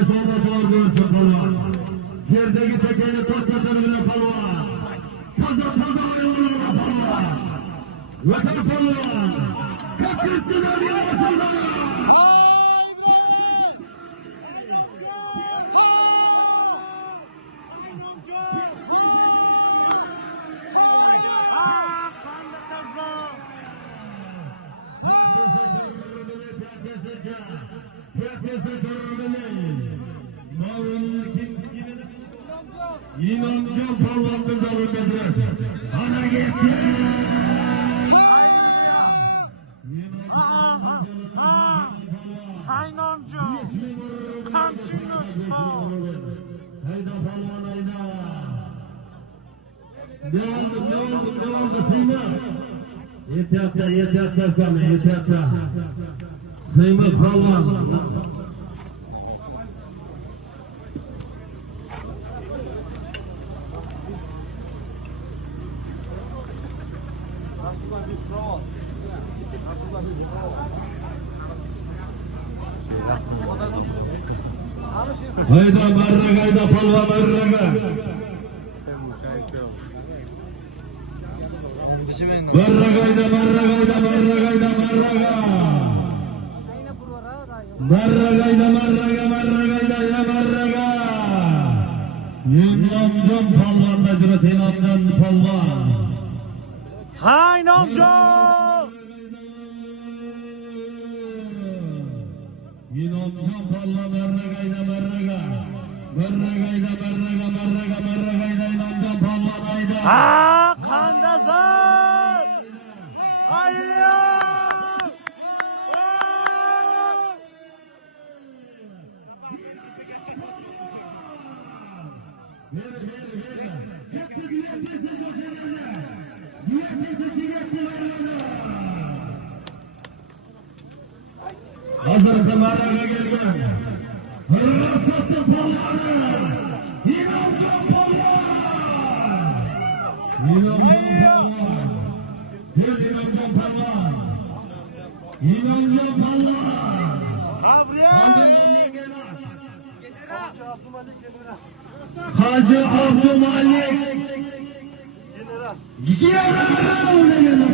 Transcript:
esoratlar görsün polvon. Yerdagi tekeni to'xtatib bilan polvon. Toza ayollar polvon. Vatan polvon. Kapitdan yashaldi. İnancan polvonning zavodiga ana ketdi. Aynonjon, qamchingni hayda polvon hayda. Devoldi Siyma. Yetyapti ukam, yetyapti. Siyma polvon. Hayda marraga hayda polvon marraga. Marraga hayda marraga. İnancan polvon majrat inancan polvon. Hay Nomjon! İnancan polvon marraga inancan polvon hayda. Ha, qandazor! Ayyo! Hazır zamanına gelgen. Hırrasatı polvonu. İnancan polvon. Hacı Abdülmalik. General.